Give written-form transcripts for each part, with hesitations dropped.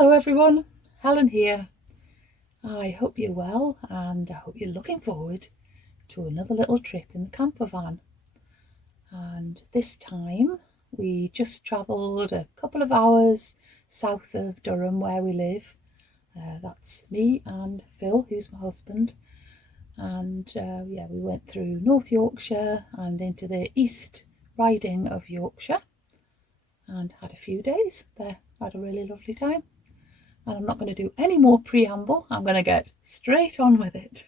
Hello everyone, Helen here. I hope you're well and I hope you're looking forward to another little trip in the campervan. And this time we just travelled a couple of hours south of Durham where we live. That's me and Phil, who's my husband. And we went through North Yorkshire and into the East Riding of Yorkshire and had a few days there. Had a really lovely time. And I'm not going to do any more preamble. I'm going to get straight on with it.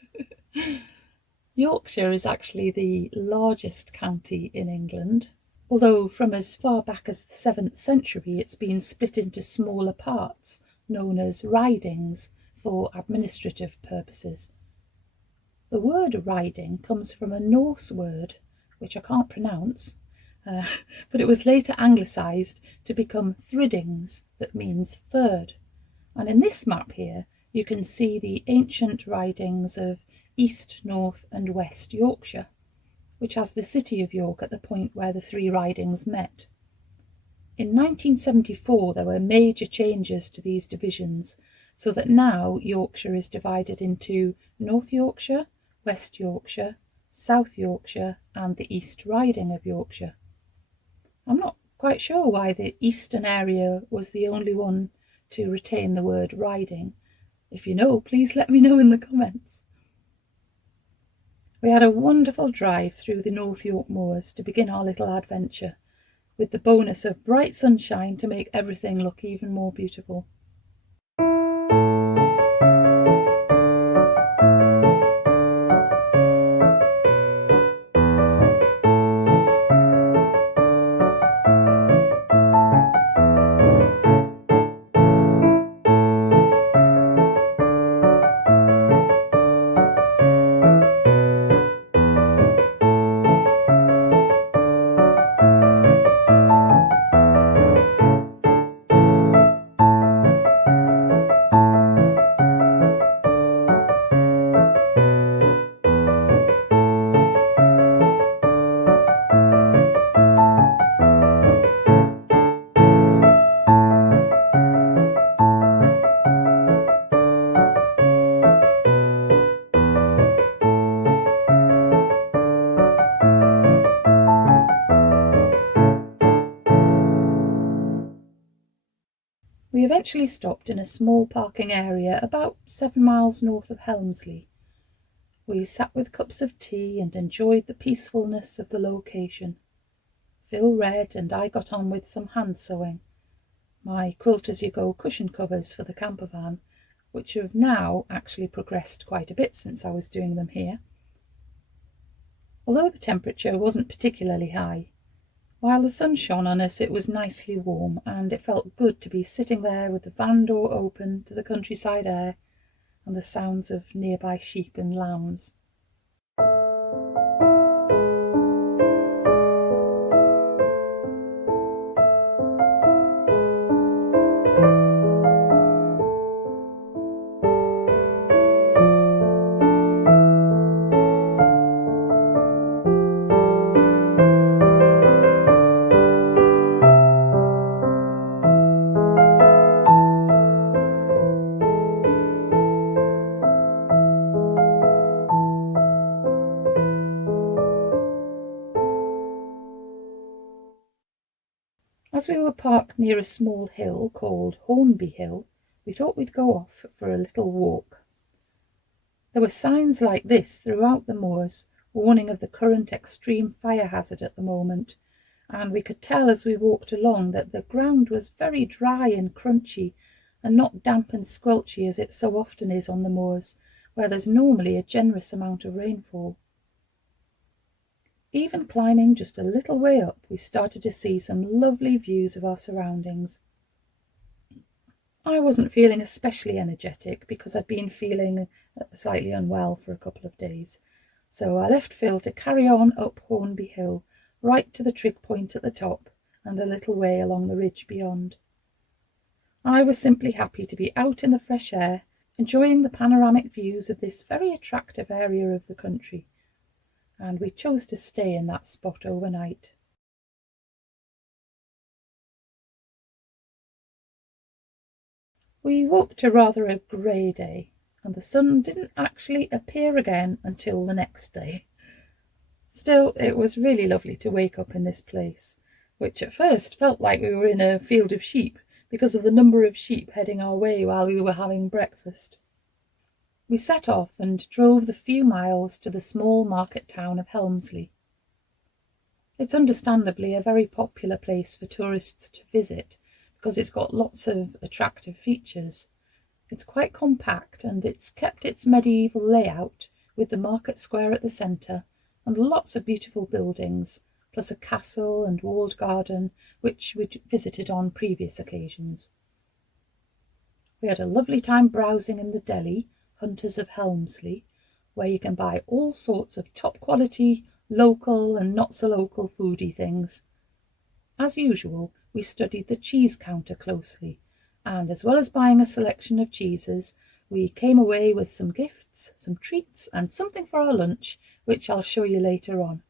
Yorkshire is actually the largest county in England, although from as far back as the 7th century it's been split into smaller parts known as ridings for administrative purposes. The word riding comes from a Norse word, which I can't pronounce, but it was later anglicised to become thriddings, that means third. And in this map here, you can see the ancient ridings of East, North and West Yorkshire, which has the city of York at the point where the three ridings met. In 1974, there were major changes to these divisions, so that now Yorkshire is divided into North Yorkshire, West Yorkshire, South Yorkshire and the East Riding of Yorkshire. I'm not quite sure why the eastern area was the only one to retain the word riding. If you know, please let me know in the comments. We had a wonderful drive through the North York moors to begin our little adventure, with the bonus of bright sunshine to make everything look even more beautiful. We eventually stopped in a small parking area about 7 miles north of Helmsley. We sat with cups of tea and enjoyed the peacefulness of the location. Phil read and I got on with some hand sewing. My quilt-as-you-go cushion covers for the campervan, which have now actually progressed quite a bit since I was doing them here. Although the temperature wasn't particularly high, while the sun shone on us, it was nicely warm, and it felt good to be sitting there with the van door open to the countryside air and the sounds of nearby sheep and lambs. As we were parked near a small hill called Hawnby Hill, we thought we'd go off for a little walk. There were signs like this throughout the moors, warning of the current extreme fire hazard at the moment, and we could tell as we walked along that the ground was very dry and crunchy, and not damp and squelchy as it so often is on the moors, where there's normally a generous amount of rainfall. Even climbing just a little way up, we started to see some lovely views of our surroundings. I wasn't feeling especially energetic because I'd been feeling slightly unwell for a couple of days, so I left Phil to carry on up Hawnby Hill, right to the trig point at the top and a little way along the ridge beyond. I was simply happy to be out in the fresh air, enjoying the panoramic views of this very attractive area of the country, and we chose to stay in that spot overnight. We woke to rather a grey day, and the sun didn't actually appear again until the next day. Still, it was really lovely to wake up in this place, which at first felt like we were in a field of sheep because of the number of sheep heading our way while we were having breakfast. We set off and drove the few miles to the small market town of Helmsley. It's understandably a very popular place for tourists to visit because it's got lots of attractive features. It's quite compact and it's kept its medieval layout with the market square at the centre and lots of beautiful buildings, plus a castle and walled garden which we'd visited on previous occasions. We had a lovely time browsing in the deli, Hunters of Helmsley, where you can buy all sorts of top quality, local and not so local foodie things. As usual, we studied the cheese counter closely, and as well as buying a selection of cheeses, we came away with some gifts, some treats and something for our lunch, which I'll show you later on.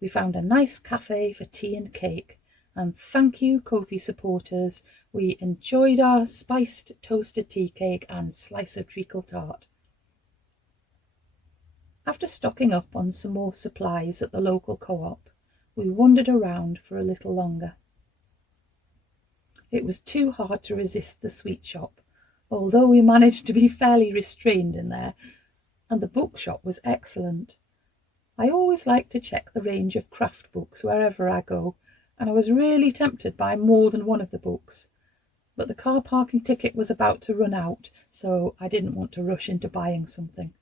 We found a nice cafe for tea and cake, and thank you, Ko-fi supporters, we enjoyed our spiced toasted tea cake and slice of treacle tart. After stocking up on some more supplies at the local co-op, we wandered around for a little longer. It was too hard to resist the sweet shop, although we managed to be fairly restrained in there, and the bookshop was excellent. I always like to check the range of craft books wherever I go, and I was really tempted by more than one of the books. But the car parking ticket was about to run out, so I didn't want to rush into buying something.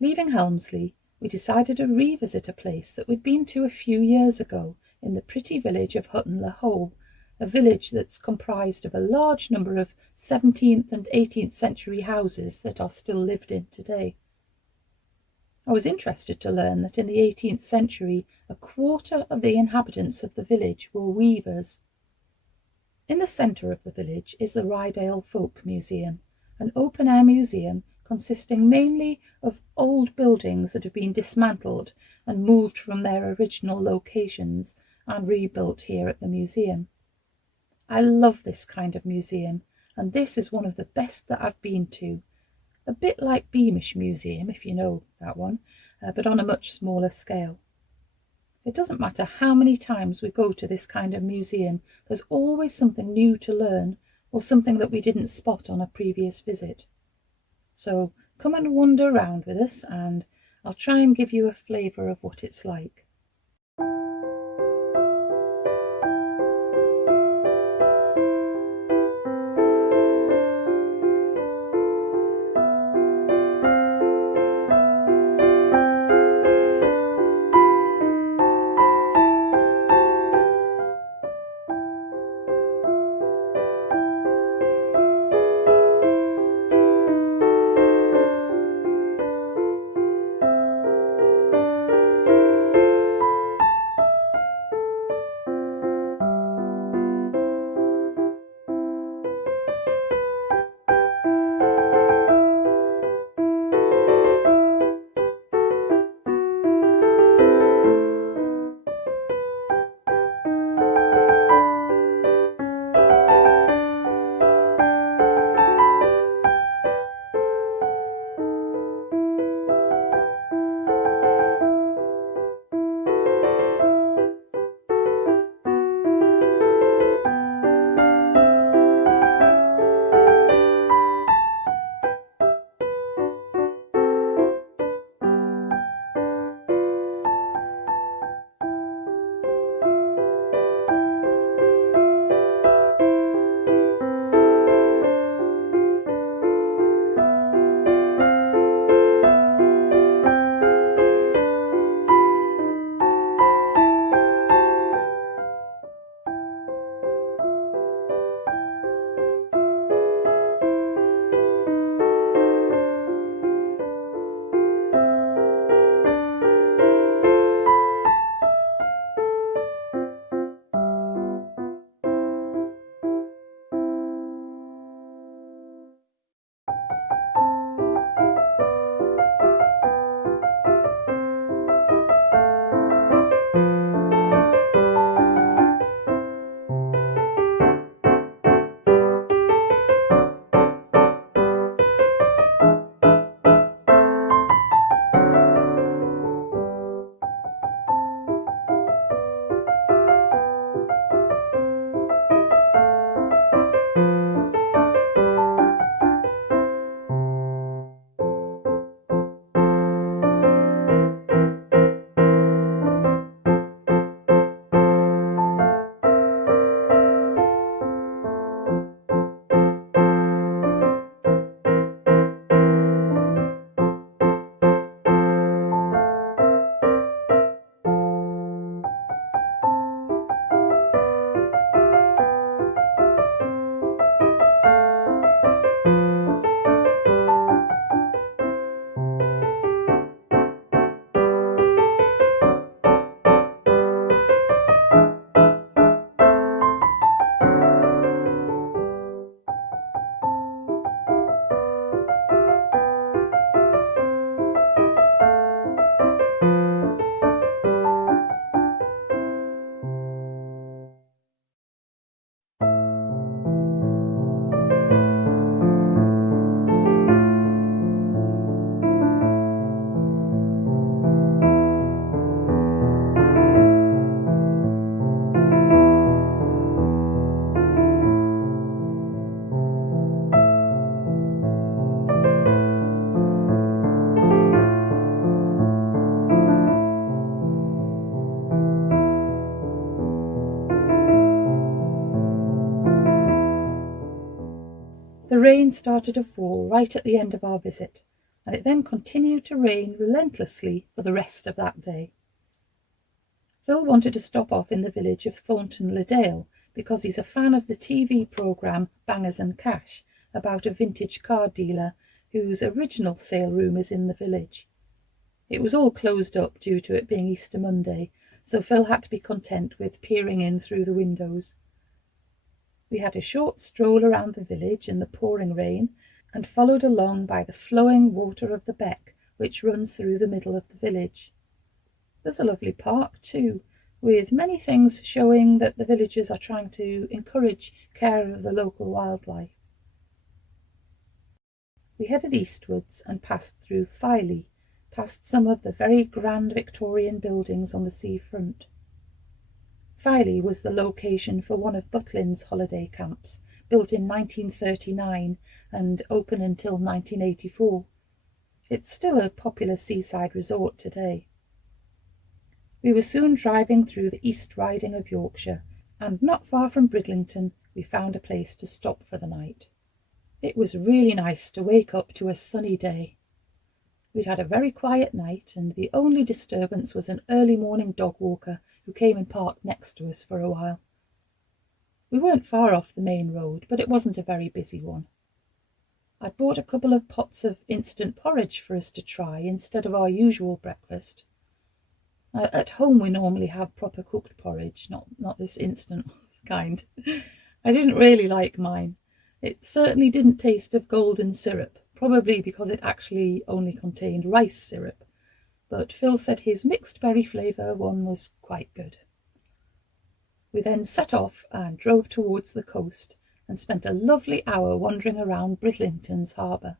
Leaving Helmsley, we decided to revisit a place that we'd been to a few years ago in the pretty village of Hutton-le-Hole, a village that's comprised of a large number of 17th and 18th century houses that are still lived in today. I was interested to learn that in the 18th century, a quarter of the inhabitants of the village were weavers. In the centre of the village is the Ryedale Folk Museum, an open-air museum consisting mainly of old buildings that have been dismantled and moved from their original locations and rebuilt here at the museum. I love this kind of museum, and this is one of the best that I've been to. A bit like Beamish Museum, if you know that one, but on a much smaller scale. It doesn't matter how many times we go to this kind of museum, there's always something new to learn or something that we didn't spot on a previous visit. So come and wander around with us and I'll try and give you a flavour of what it's like. The rain started to fall right at the end of our visit, and it then continued to rain relentlessly for the rest of that day. Phil wanted to stop off in the village of Thornton le Dale because he's a fan of the TV programme Bangers and Cash, about a vintage car dealer whose original sale room is in the village. It was all closed up due to it being Easter Monday, so Phil had to be content with peering in through the windows. We had a short stroll around the village in the pouring rain and followed along by the flowing water of the beck which runs through the middle of the village. There's a lovely park too, with many things showing that the villagers are trying to encourage care of the local wildlife. We headed eastwards and passed through Filey, past some of the very grand Victorian buildings on the seafront. Filey was the location for one of Butlin's holiday camps, built in 1939 and open until 1984. It's still a popular seaside resort today. We were soon driving through the East Riding of Yorkshire, and not far from Bridlington we found a place to stop for the night. It was really nice to wake up to a sunny day. We'd had a very quiet night, and the only disturbance was an early morning dog walker who came and parked next to us for a while. We weren't far off the main road, but it wasn't a very busy one. I'd bought a couple of pots of instant porridge for us to try instead of our usual breakfast. At home we normally have proper cooked porridge, not this instant kind. I didn't really like mine. It certainly didn't taste of golden syrup, probably because it actually only contained rice syrup, but Phil said his mixed berry flavour one was quite good. We then set off and drove towards the coast and spent a lovely hour wandering around Bridlington's harbour.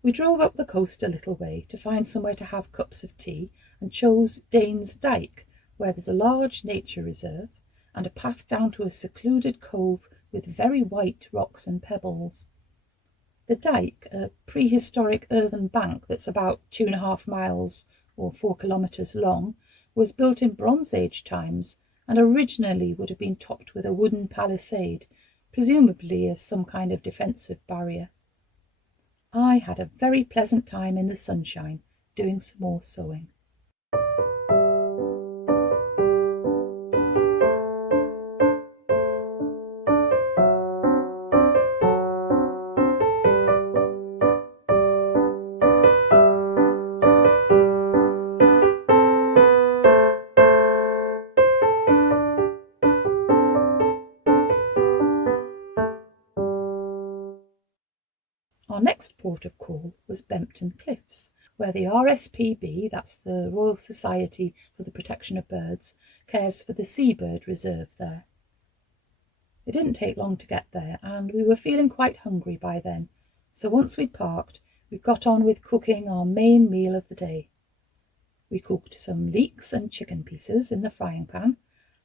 We drove up the coast a little way to find somewhere to have cups of tea and chose Dane's Dyke, where there's a large nature reserve and a path down to a secluded cove with very white rocks and pebbles. The dyke, a prehistoric earthen bank that's about 2.5 miles or 4 kilometres long, was built in Bronze Age times and originally would have been topped with a wooden palisade, presumably as some kind of defensive barrier. I had a very pleasant time in the sunshine, doing some more sewing. Our next port of call was Bempton Cliffs, where the RSPB, that's the Royal Society for the Protection of Birds, cares for the seabird reserve there. It didn't take long to get there, and we were feeling quite hungry by then, so once we'd parked, we got on with cooking our main meal of the day. We cooked some leeks and chicken pieces in the frying pan,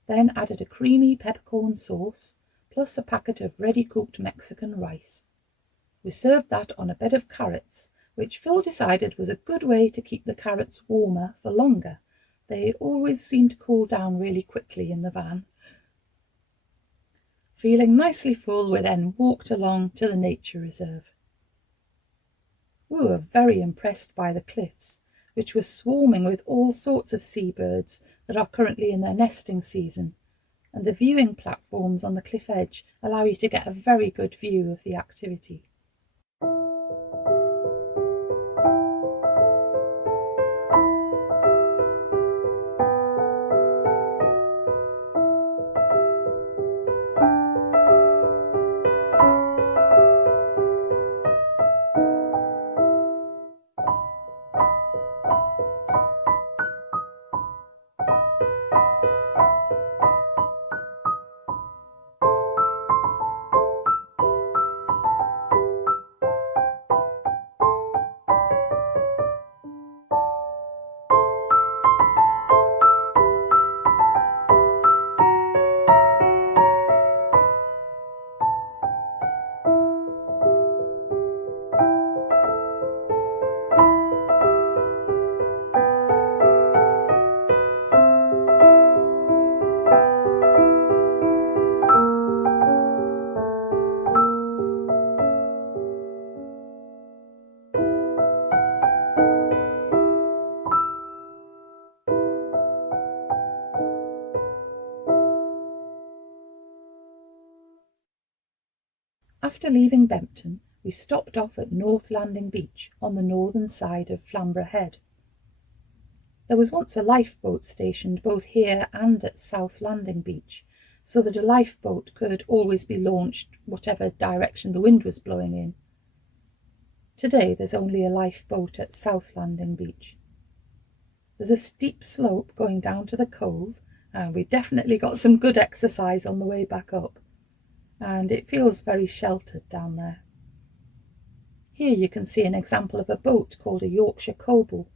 then added a creamy peppercorn sauce, plus a packet of ready-cooked Mexican rice. We served that on a bed of carrots, which Phil decided was a good way to keep the carrots warmer for longer. They always seem to cool down really quickly in the van. Feeling nicely full, we then walked along to the nature reserve. We were very impressed by the cliffs, which were swarming with all sorts of seabirds that are currently in their nesting season, and the viewing platforms on the cliff edge allow you to get a very good view of the activity. After leaving Bempton, we stopped off at North Landing Beach on the northern side of Flamborough Head. There was once a lifeboat stationed both here and at South Landing Beach, so that a lifeboat could always be launched whatever direction the wind was blowing in. Today there's only a lifeboat at South Landing Beach. There's a steep slope going down to the cove, and we definitely got some good exercise on the way back up. And it feels very sheltered down there. Here you can see an example of a boat called a Yorkshire coble,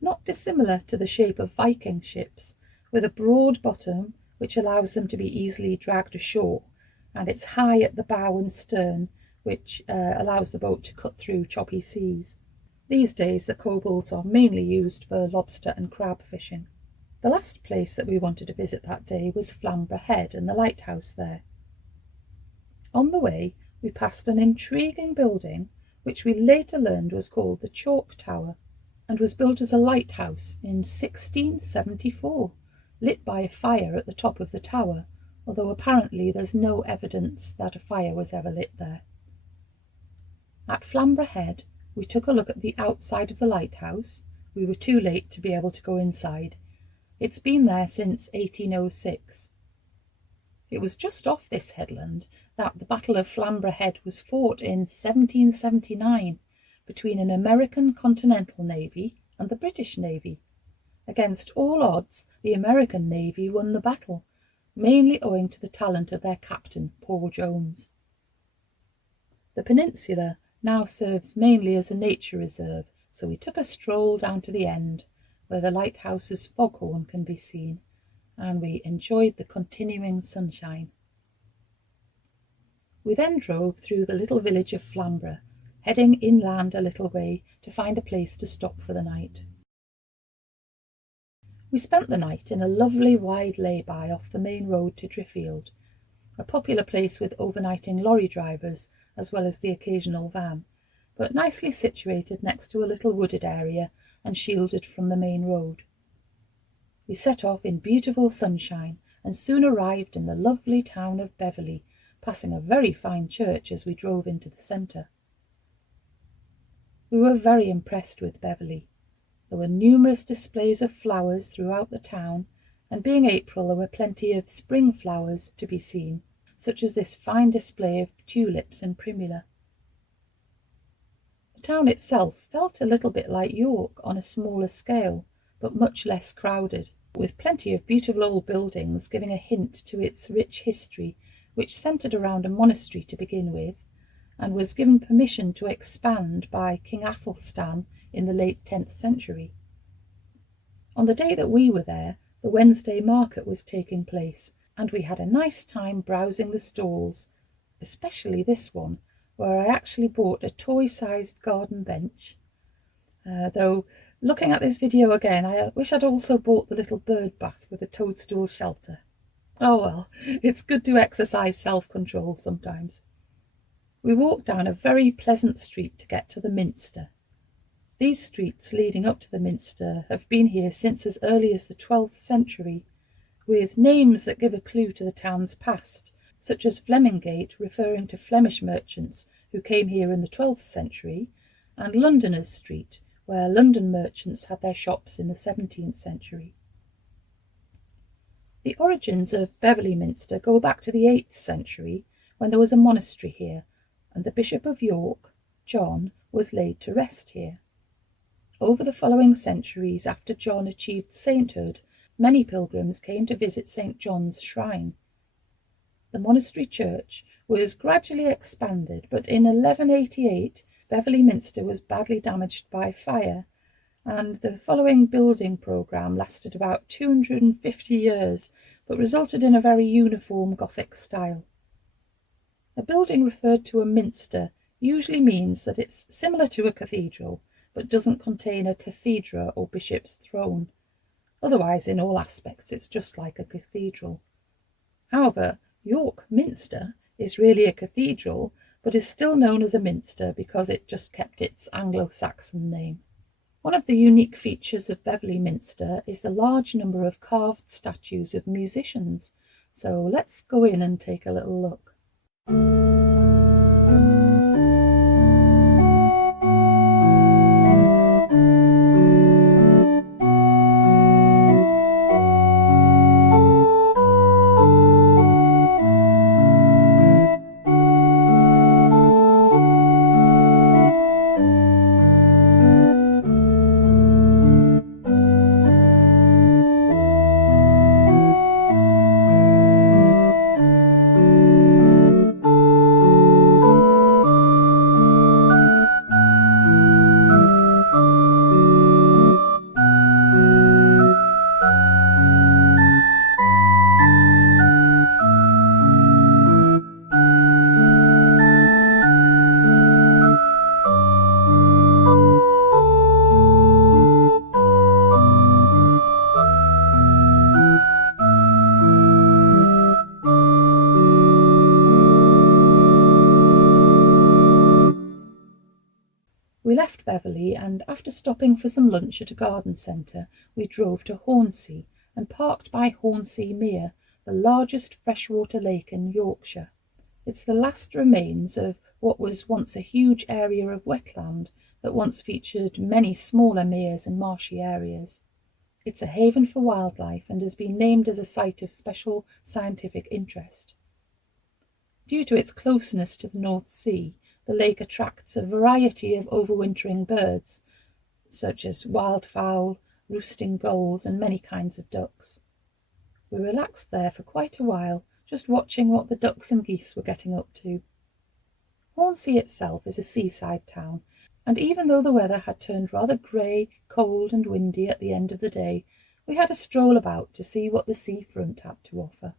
not dissimilar to the shape of Viking ships, with a broad bottom which allows them to be easily dragged ashore, and it's high at the bow and stern, which allows the boat to cut through choppy seas. These days the cobles are mainly used for lobster and crab fishing. The last place that we wanted to visit that day was Flamborough Head and the lighthouse there. On the way, we passed an intriguing building, which we later learned was called the Chalk Tower, and was built as a lighthouse in 1674, lit by a fire at the top of the tower, although apparently there's no evidence that a fire was ever lit there. At Flamborough Head, we took a look at the outside of the lighthouse. We were too late to be able to go inside. It's been there since 1806. It was just off this headland that the Battle of Flamborough Head was fought in 1779 between an American Continental Navy and the British Navy. Against all odds, the American Navy won the battle, mainly owing to the talent of their captain, Paul Jones. The peninsula now serves mainly as a nature reserve, so we took a stroll down to the end, where the lighthouse's foghorn can be seen, and we enjoyed the continuing sunshine. We then drove through the little village of Flamborough, heading inland a little way to find a place to stop for the night. We spent the night in a lovely wide lay-by off the main road to Driffield, a popular place with overnighting lorry drivers as well as the occasional van, but nicely situated next to a little wooded area and shielded from the main road. We set off in beautiful sunshine and soon arrived in the lovely town of Beverley, passing a very fine church as we drove into the centre. We were very impressed with Beverley. There were numerous displays of flowers throughout the town, and being April there were plenty of spring flowers to be seen, such as this fine display of tulips and primula. The town itself felt a little bit like York on a smaller scale, but much less crowded, with plenty of beautiful old buildings giving a hint to its rich history, which centred around a monastery to begin with, and was given permission to expand by King Athelstan in the late 10th century. On the day that we were there, the Wednesday market was taking place, and we had a nice time browsing the stalls, especially this one, where I actually bought a toy-sized garden bench. Though, looking at this video again, I wish I'd also bought the little bird bath with a toadstool shelter. Oh well, it's good to exercise self-control sometimes. We walked down a very pleasant street to get to the Minster. These streets leading up to the Minster have been here since as early as the 12th century, with names that give a clue to the town's past, such as Flemingate, referring to Flemish merchants who came here in the 12th century, and Londoners Street, where London merchants had their shops in the 17th century. The origins of Beverley Minster go back to the 8th century, when there was a monastery here, and the Bishop of York, John, was laid to rest here. Over the following centuries, after John achieved sainthood, many pilgrims came to visit St. John's shrine. The monastery church was gradually expanded, but in 1188 Beverley Minster was badly damaged by fire, and the following building programme lasted about 250 years, but resulted in a very uniform Gothic style. A building referred to a minster usually means that it's similar to a cathedral, but doesn't contain a cathedra or bishop's throne. Otherwise, in all aspects, it's just like a cathedral. However, York Minster is really a cathedral, but is still known as a minster because it just kept its Anglo-Saxon name. One of the unique features of Beverley Minster is the large number of carved statues of musicians, so let's go in and take a little look. We left Beverley, and after stopping for some lunch at a garden centre, we drove to Hornsea and parked by Hornsea Mere, the largest freshwater lake in Yorkshire. It's the last remains of what was once a huge area of wetland that once featured many smaller meres and marshy areas. It's a haven for wildlife and has been named as a site of special scientific interest. Due to its closeness to the North Sea, the lake attracts a variety of overwintering birds, such as wildfowl, roosting gulls, and many kinds of ducks. We relaxed there for quite a while, just watching what the ducks and geese were getting up to. Hornsea itself is a seaside town, and even though the weather had turned rather grey, cold and windy at the end of the day, we had a stroll about to see what the seafront had to offer.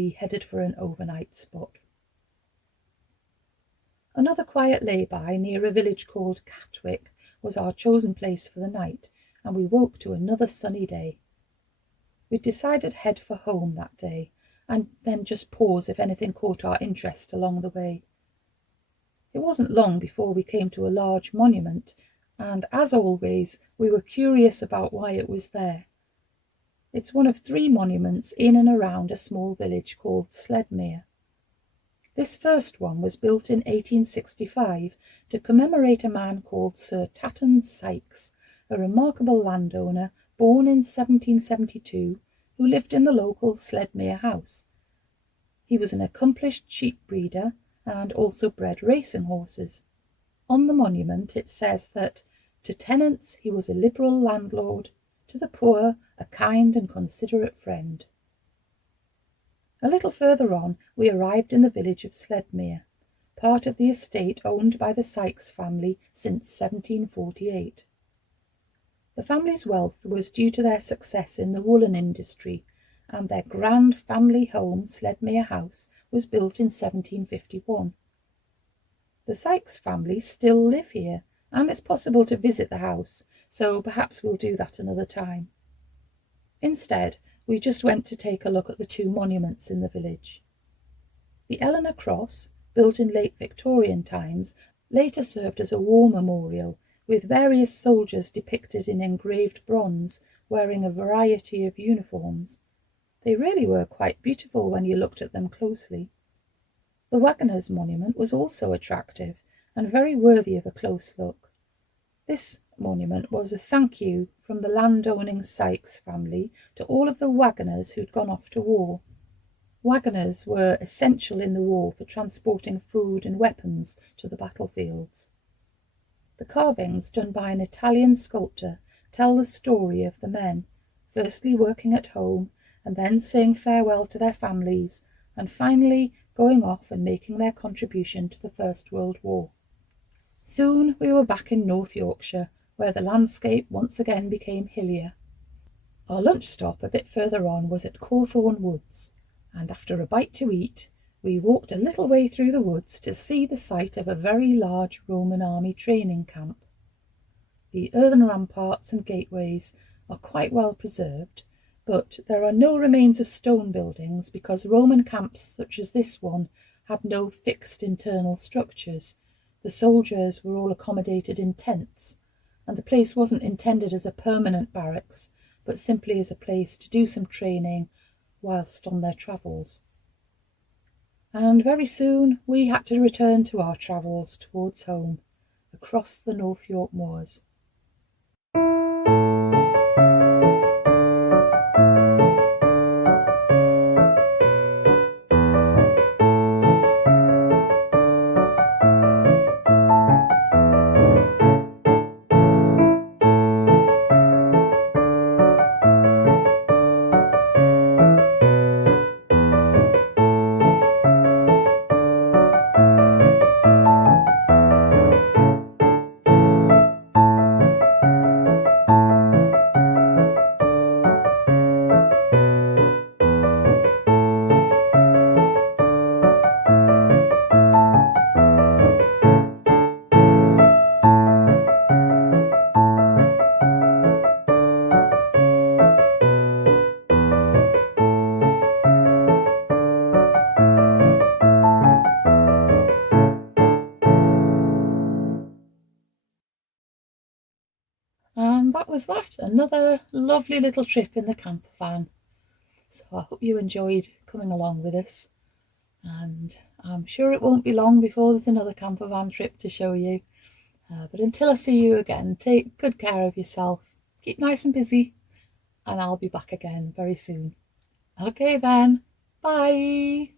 we headed for an overnight spot. Another quiet lay-by near a village called Catwick was our chosen place for the night, and we woke to another sunny day. We decided head for home that day, and then just pause if anything caught our interest along the way. It wasn't long before we came to a large monument, and as always, we were curious about why it was there. It's one of 3 monuments in and around a small village called Sledmere. This first one was built in 1865 to commemorate a man called Sir Tatton Sykes, a remarkable landowner born in 1772 who lived in the local Sledmere house. He was an accomplished sheep breeder and also bred racing horses. On the monument it says that to tenants he was a liberal landlord, to the poor a kind and considerate friend. A little further on we arrived in the village of Sledmere, part of the estate owned by the Sykes family since 1748. The family's wealth was due to their success in the woolen industry, and their grand family home, Sledmere House, was built in 1751. The Sykes family still live here, and it's possible to visit the house, so perhaps we'll do that another time. Instead, we just went to take a look at the 2 monuments in the village. The Eleanor Cross, built in late Victorian times, later served as a war memorial, with various soldiers depicted in engraved bronze, wearing a variety of uniforms. They really were quite beautiful when you looked at them closely. The Wagoners' monument was also attractive, and very worthy of a close look. This monument was a thank you from the landowning Sykes family to all of the wagoners who'd gone off to war. Wagoners were essential in the war for transporting food and weapons to the battlefields. The carvings done by an Italian sculptor tell the story of the men, firstly working at home and then saying farewell to their families, and finally going off and making their contribution to the First World War. Soon we were back in North Yorkshire, where the landscape once again became hillier. Our lunch stop a bit further on was at Cawthorne Woods, and after a bite to eat, we walked a little way through the woods to see the site of a very large Roman army training camp. The earthen ramparts and gateways are quite well preserved, but there are no remains of stone buildings because Roman camps such as this one had no fixed internal structures. The soldiers were all accommodated in tents, and the place wasn't intended as a permanent barracks, but simply as a place to do some training whilst on their travels. And very soon we had to return to our travels towards home, across the North York moors. And that was that, another lovely little trip in the camper van. So I hope you enjoyed coming along with us, and I'm sure it won't be long before there's another camper van trip to show you. But until I see you again, take good care of yourself, keep nice and busy, and I'll be back again very soon. Okay then, bye!